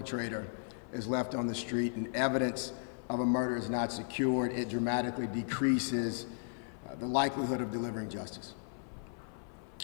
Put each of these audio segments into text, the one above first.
perpetrator is left on the street and evidence of a murder is not secured, it dramatically decreases the likelihood of delivering justice.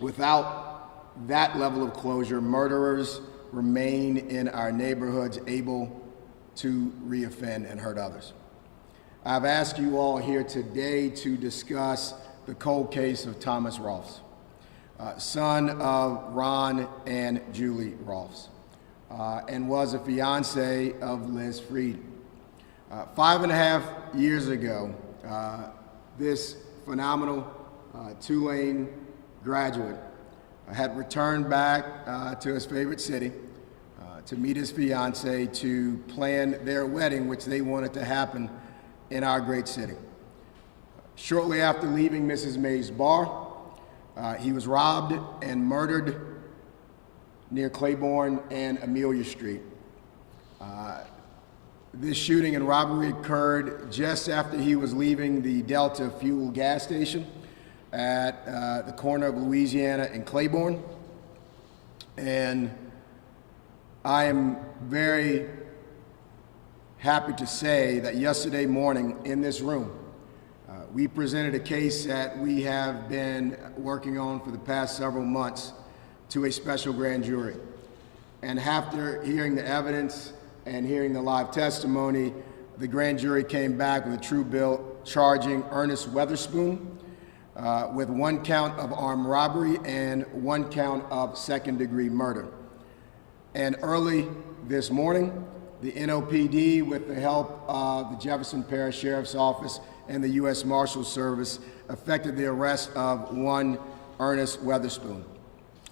Without that level of closure, murderers remain in our neighborhoods able to reoffend and hurt others. I've asked you all here today to discuss the cold case of Thomas Rolfes, son of Ron and Julie Rolfes, and was a fiance of Liz Freed. 5.5 years ago, this phenomenal Tulane graduate had returned back to his favorite city to meet his fiance to plan their wedding, which they wanted to happen in our great city. Shortly after leaving Mrs. May's bar, he was robbed and murdered near Claiborne and Amelia Street. This shooting and robbery occurred just after he was leaving the Delta Fuel gas station at the corner of Louisiana and Claiborne. And I am very happy to say that yesterday morning in this room, we presented a case that we have been working on for the past several months to a special grand jury. And after hearing the evidence and hearing the live testimony, the grand jury came back with a true bill charging Ernest Weatherspoon with 1 count of armed robbery and 1 count of second-degree murder. And early this morning, the NOPD, with the help of the Jefferson Parish Sheriff's Office and the U.S. Marshals Service, effected the arrest of one Ernest Weatherspoon.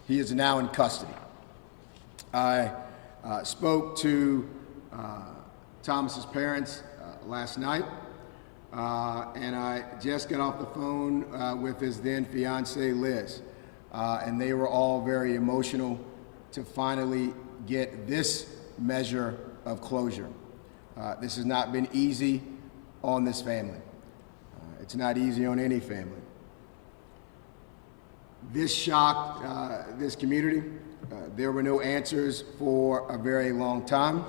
He is now in custody. I spoke to Thomas's parents last night, and I just got off the phone with his then fiancée, Liz, and they were all very emotional to finally get this measure of closure. This has not been easy on this family. It's not easy on any family. This shocked this community. There were no answers for a very long time.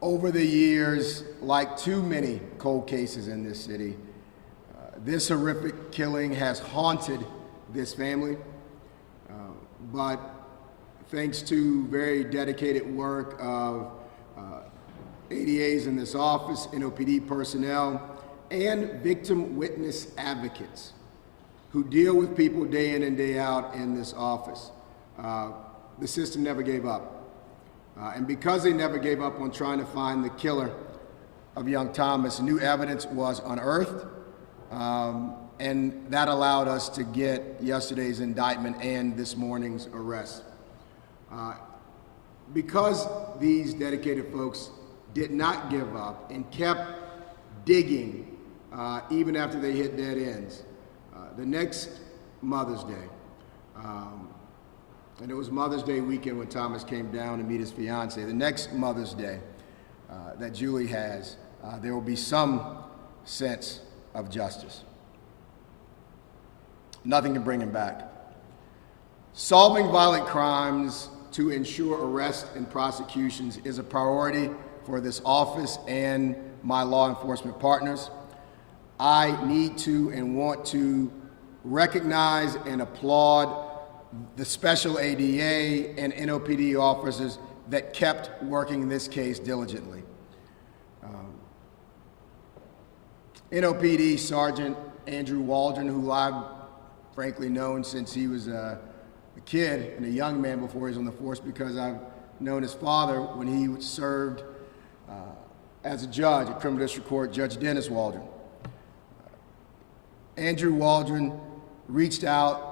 Over the years, like too many cold cases in this city, this horrific killing has haunted this family. But thanks to very dedicated work of ADAs in this office, NOPD personnel, and victim witness advocates who deal with people day in and day out in this office, the system never gave up. And because they never gave up on trying to find the killer of young Thomas, new evidence was unearthed, and that allowed us to get yesterday's indictment and this morning's arrest. Because these dedicated folks did not give up and kept digging even after they hit dead ends, the next Mother's Day, and it was Mother's Day weekend when Thomas came down to meet his fiancée. The next Mother's Day that Julie has, there will be some sense of justice. Nothing can bring him back. Solving violent crimes to ensure arrest and prosecutions is a priority for this office and my law enforcement partners. I need to and want to recognize and applaud the special ADA and NOPD officers that kept working this case diligently. NOPD Sergeant Andrew Waldron, who I've frankly known since he was a kid and a young man before he was on the force, because I've known his father when he served as a judge at Criminal District Court, Judge Dennis Waldron. Andrew Waldron reached out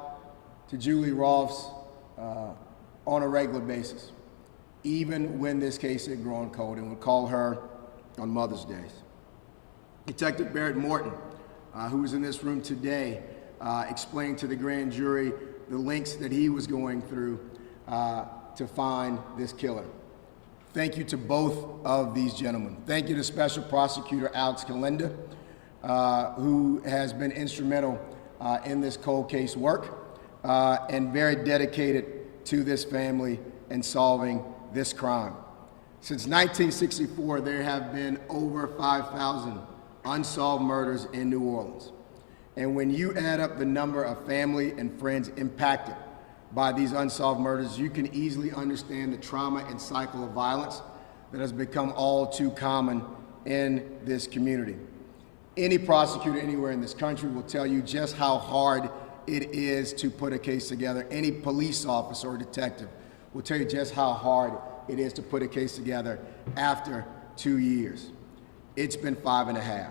to Julie Rolfes on a regular basis, even when this case had grown cold, and would call her on Mother's Days. Detective Barrett Morton, who was in this room today, explained to the grand jury the lengths that he was going through to find this killer. Thank you to both of these gentlemen. Thank you to Special Prosecutor Alex Kalinda, who has been instrumental in this cold case work and very dedicated to this family and solving this crime. Since 1964, there have been over 5,000 unsolved murders in New Orleans. And when you add up the number of family and friends impacted by these unsolved murders, you can easily understand the trauma and cycle of violence that has become all too common in this community. Any prosecutor anywhere in this country will tell you just how hard it is to put a case together. Any police officer or detective will tell you just how hard it is to put a case together after 2 years. It's been 5.5.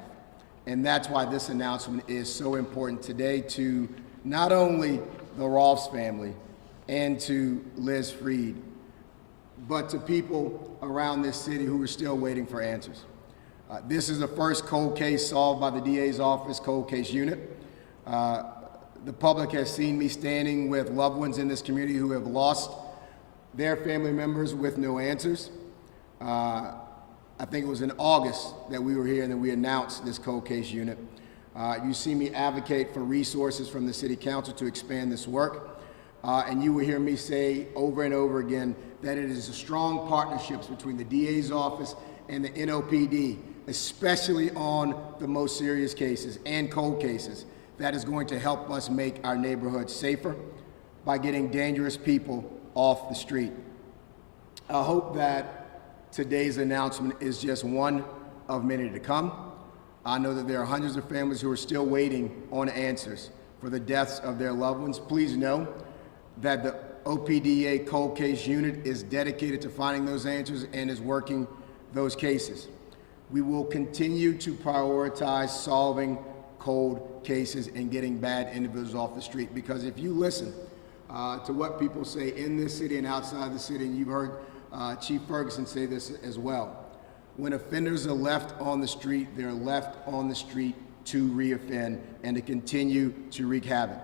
And that's why this announcement is so important today to not only the Rolfes family and to Liz Freed, but to people around this city who are still waiting for answers. This is the first cold case solved by the DA's office cold case unit. The public has seen me standing with loved ones in this community who have lost their family members with no answers. I think it was in August that we were here and that we announced this cold case unit. You see me advocate for resources from the City Council to expand this work. And you will hear me say over and over again that it is a strong partnerships between the DA's office and the NOPD, especially on the most serious cases and cold cases, that is going to help us make our neighborhoods safer by getting dangerous people off the street. I hope that today's announcement is just one of many to come. I know that there are hundreds of families who are still waiting on answers for the deaths of their loved ones. Please know that the OPDA cold case unit is dedicated to finding those answers and is working those cases. We will continue to prioritize solving cold cases and getting bad individuals off the street, because if you listen to what people say in this city and outside the city, and you've heard Chief Ferguson say this as well, when offenders are left on the street, they're left on the street to reoffend and to continue to wreak havoc.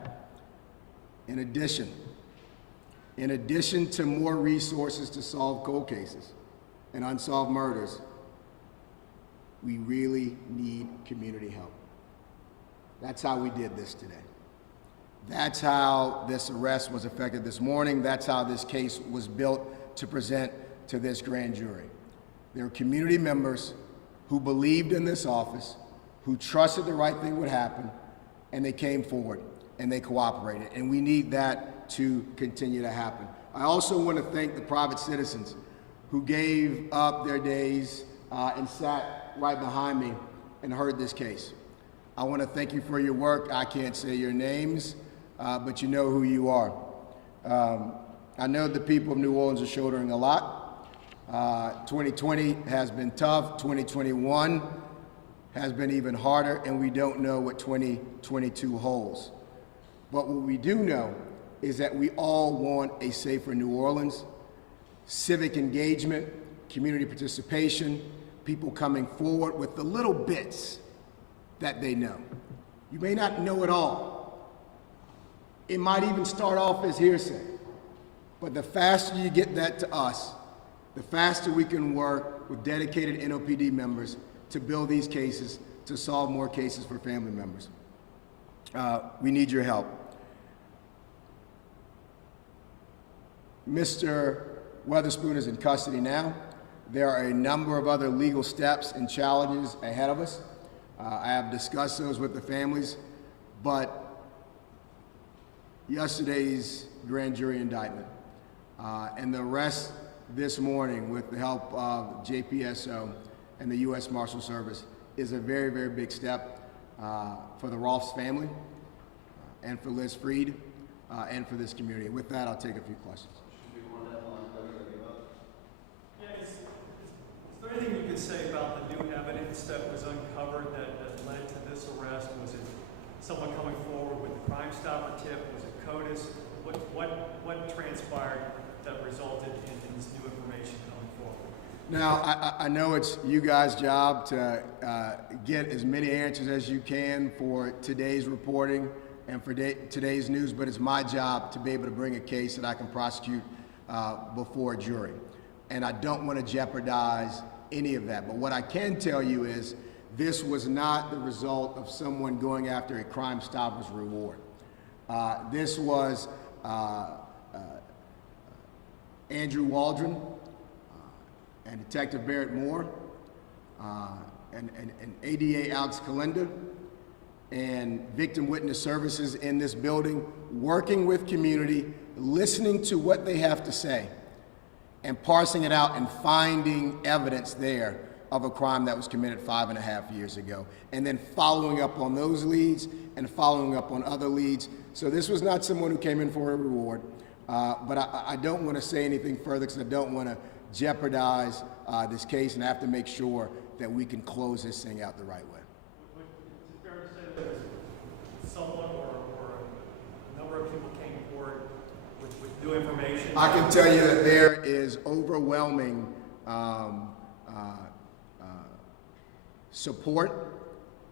In addition to more resources to solve cold cases and unsolved murders, we really need community help. That's how we did this today. That's how this arrest was effected this morning. That's how this case was built to present to this grand jury. There are community members who believed in this office, who trusted the right thing would happen, and they came forward and they cooperated. And we need that to continue to happen. I also want to thank the private citizens who gave up their days and sat right behind me and heard this case. I want to thank you for your work. I can't say your names, but you know who you are. I know the people of New Orleans are shouldering a lot. 2020 has been tough. 2021 has been even harder, and we don't know what 2022 holds. But what we do know is that we all want a safer New Orleans. Civic engagement, community participation, people coming forward with the little bits that they know. You may not know it all. It might even start off as hearsay. But the faster you get that to us, the faster we can work with dedicated NOPD members to build these cases, to solve more cases for family members. We need your help. Mr. Weatherspoon is in custody now. There are a number of other legal steps and challenges ahead of us. I have discussed those with the families, but yesterday's grand jury indictment and the arrest this morning with the help of JPSO and the U.S. Marshal Service is a very, very big step for the Rolfes family and for Liz Freed and for this community. With that, I'll take a few questions. Is there anything you could say about the new evidence that was uncovered that led to this arrest? Was it someone coming forward with a Crime Stopper tip? Was it CODIS? What transpired that resulted in this new information coming forward? Now, I know it's you guys' job to get as many answers as you can for today's reporting and for today's news, but it's my job to be able to bring a case that I can prosecute before a jury. And I don't want to jeopardize any of that. But what I can tell you is this was not the result of someone going after a Crime Stopper's reward. This was Andrew Waldron, and Detective Barrett Moore, and ADA Alex Kalenda, and Victim Witness Services in this building, working with community, listening to what they have to say, and parsing it out and finding evidence there of a crime that was committed 5.5 years ago, and then following up on those leads and following up on other leads. So this was not someone who came in for a reward, but I don't want to say anything further because I don't want to jeopardize this case, and I have to make sure that we can close this thing out the right way. Is it fair to say that someone or a number of people came forward with new information? I can tell you that there is overwhelming support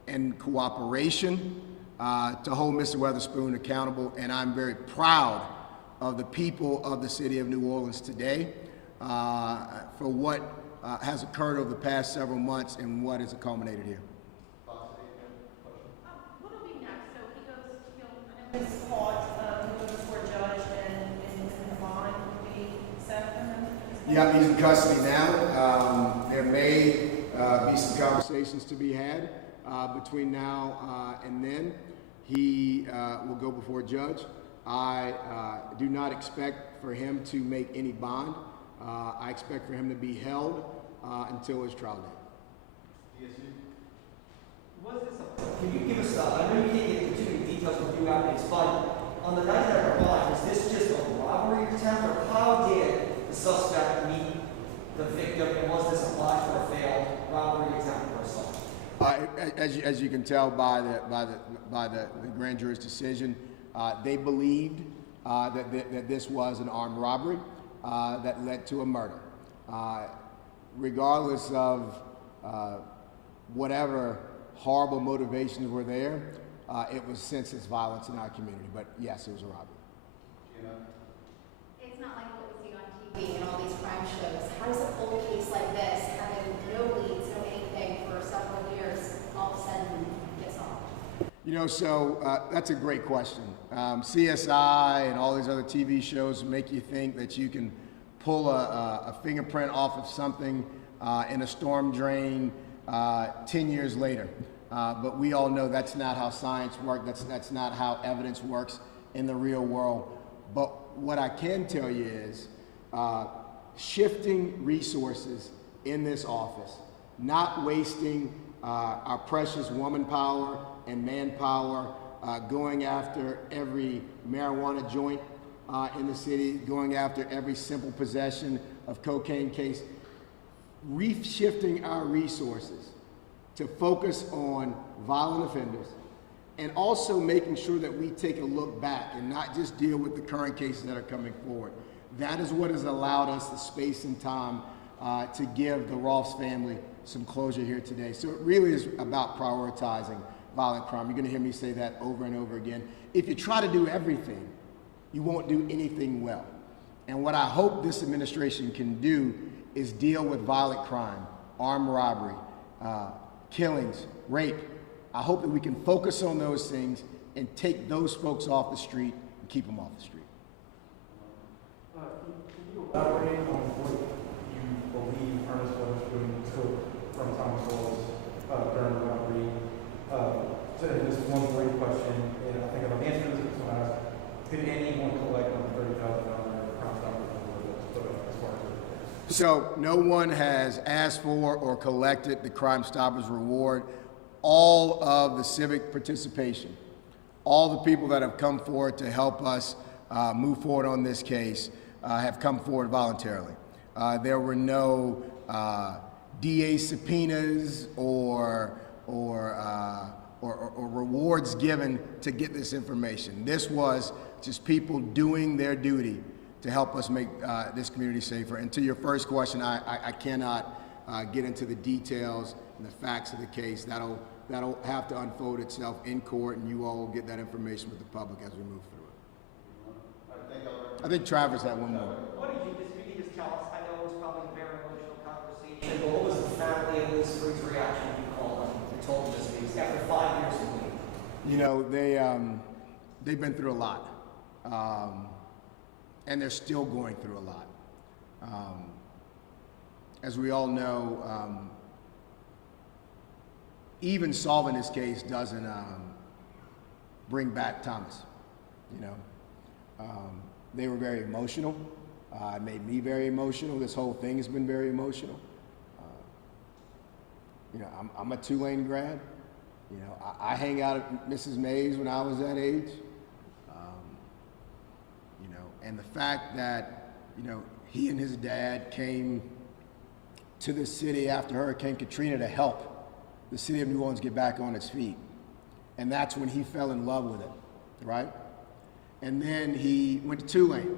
and cooperation to hold Mr. Weatherspoon accountable, and I'm very proud of the people of the city of New Orleans today for what has occurred over the past several months and what has culminated here. What will be next? So he's caught, he'll go before a judge, and the bond will be set for him? Yeah, he's in custody now. There may be some conversations to be had between now and then. He will go before a judge. I do not expect for him to make any bond. I expect for him to be held until his trial date. Can you give us I know you can't get into too many details with you outmates, but on the night that I arrived, was this just a robbery attempt, or how did the suspect meet the victim, and was this a botched or failed robbery attempt or assault? As you can tell by the grand jury's decision, they believed that this was an armed robbery that led to a murder. Regardless of whatever horrible motivations were there, it was senseless violence in our community. But yes, it was a robbery. It's not like what we see on TV and all these crime shows. How does a cold case like this, having no leads, no anything for several years, all of a sudden get solved? You know, so that's a great question. CSI and all these other TV shows make you think that you can pull a fingerprint off of something in a storm drain 10 years later. But we all know that's not how science works. That's not how evidence works in the real world. But what I can tell you is shifting resources in this office, not wasting our precious woman power and manpower, going after every marijuana joint in the city, going after every simple possession of cocaine case, reshifting our resources to focus on violent offenders, and also making sure that we take a look back and not just deal with the current cases that are coming forward. That is what has allowed us the space and time to give the Rolfs family some closure here today. So it really is about prioritizing violent crime. You're going to hear me say that over and over again. If you try to do everything, you won't do anything well. And what I hope this administration can do is deal with violent crime, armed robbery, killings, rape. I hope that we can focus on those things and take those folks off the street and keep them off the street. Can you elaborate on what you believe Ernest Weatherspoon took from Thomas Rolls during the robbery? So this is one great question, and I think I've answered this one. Did anyone collect on $30,000 crime stopper as far as So no one has asked for or collected the Crime Stoppers reward. All of the civic participation, all the people that have come forward to help us move forward on this case have come forward voluntarily. There were no DA subpoenas or rewards given to get this information. This was just people doing their duty to help us make this community safer. And to your first question, I cannot get into the details and the facts of the case. That'll have to unfold itself in court, and you all will get that information with the public as we move through it. I think Travis had one more. What did you just tell us? I know it was probably a very emotional conversation, but what was the family of Liz Freed's reaction when you called them and told them this news after 5 years of waiting? You know, they've been through a lot, and they're still going through a lot. As we all know, even solving this case doesn't bring back Thomas. You know, they were very emotional. It made me very emotional. This whole thing has been very emotional. You know, I'm a Tulane grad. You know, I hang out at Mrs. May's when I was that age. You know, and the fact that, you know, he and his dad came to the city after Hurricane Katrina to help the city of New Orleans get back on its feet. And that's when he fell in love with it, right? And then he went to Tulane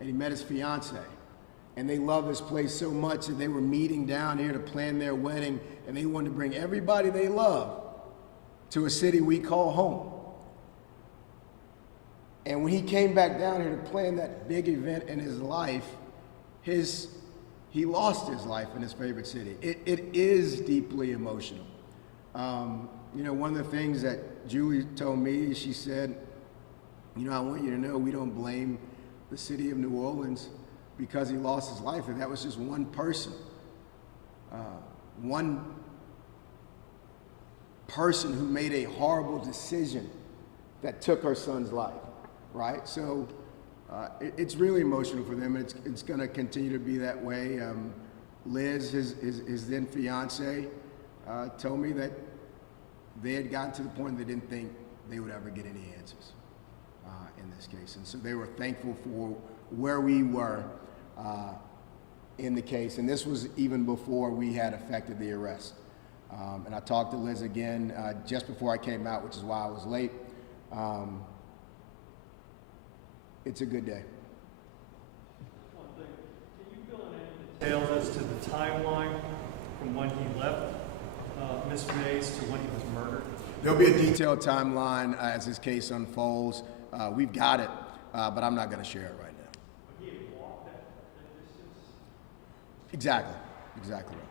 and he met his fiance. And they love this place so much that they were meeting down here to plan their wedding, and they wanted to bring everybody they love to a city we call home. And when he came back down here to plan that big event in his life, he lost his life in his favorite city. It is deeply emotional. You know, one of the things that Julie told me, she said, you know, I want you to know we don't blame the city of New Orleans because he lost his life. And that was just one person. One person who made a horrible decision that took her son's life, right? So it's really emotional for them, and it's going to continue to be that way. Liz, his then fiance, told me that they had gotten to the point they didn't think they would ever get any answers in this case. And so they were thankful for where we were in the case. And this was even before we had effected the arrest. And I talked to Liz again just before I came out, which is why I was late. It's a good day. One thing, can you fill in any details as to the timeline from when he left Miss Mays to when he was murdered? There'll be a detailed timeline as this case unfolds. We've got it, but I'm not going to share it right now. But he had walked that distance? Exactly right.